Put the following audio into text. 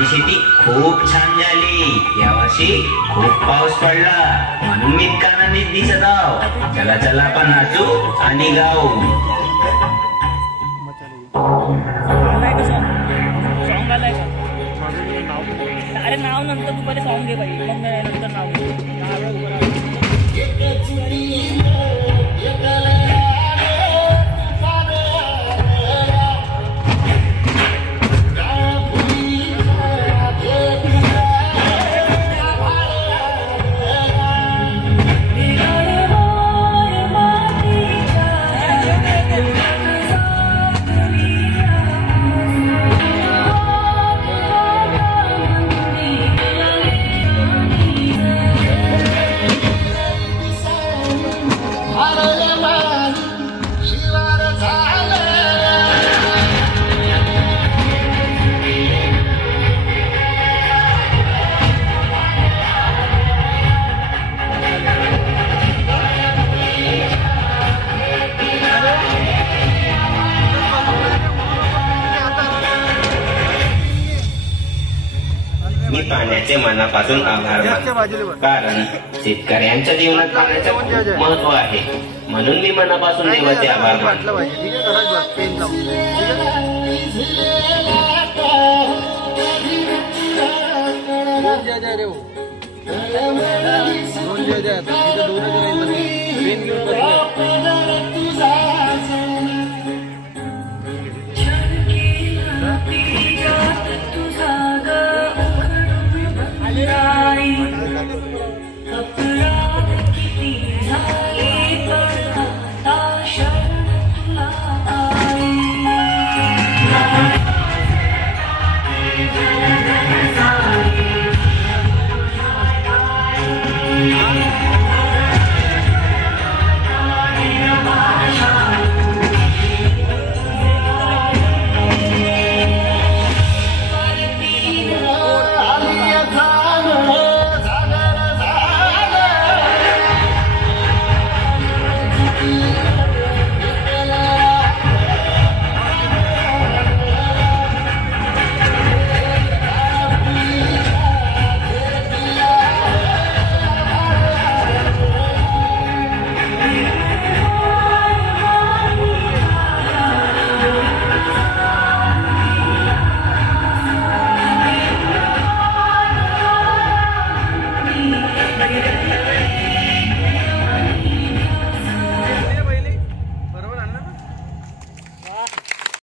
माझी शेती खूप छान झाली. यावर्षी खूप पाऊस पडला म्हणून मी इतका आनंदित दिसत आहो. चला चला आपण नाचू आणि गाऊ. अरे नाव नंतर तू पहिले सॉन्ग घे बाई, मग नंतर नाव घे. मी पाण्याचे मनापासून आभार मानतो, कारण शेतकऱ्यांच्या जीवनात पाण्याचे खूप महत्व आहे. म्हणून मी मनापासून देवाचे आभार मानतो. दोन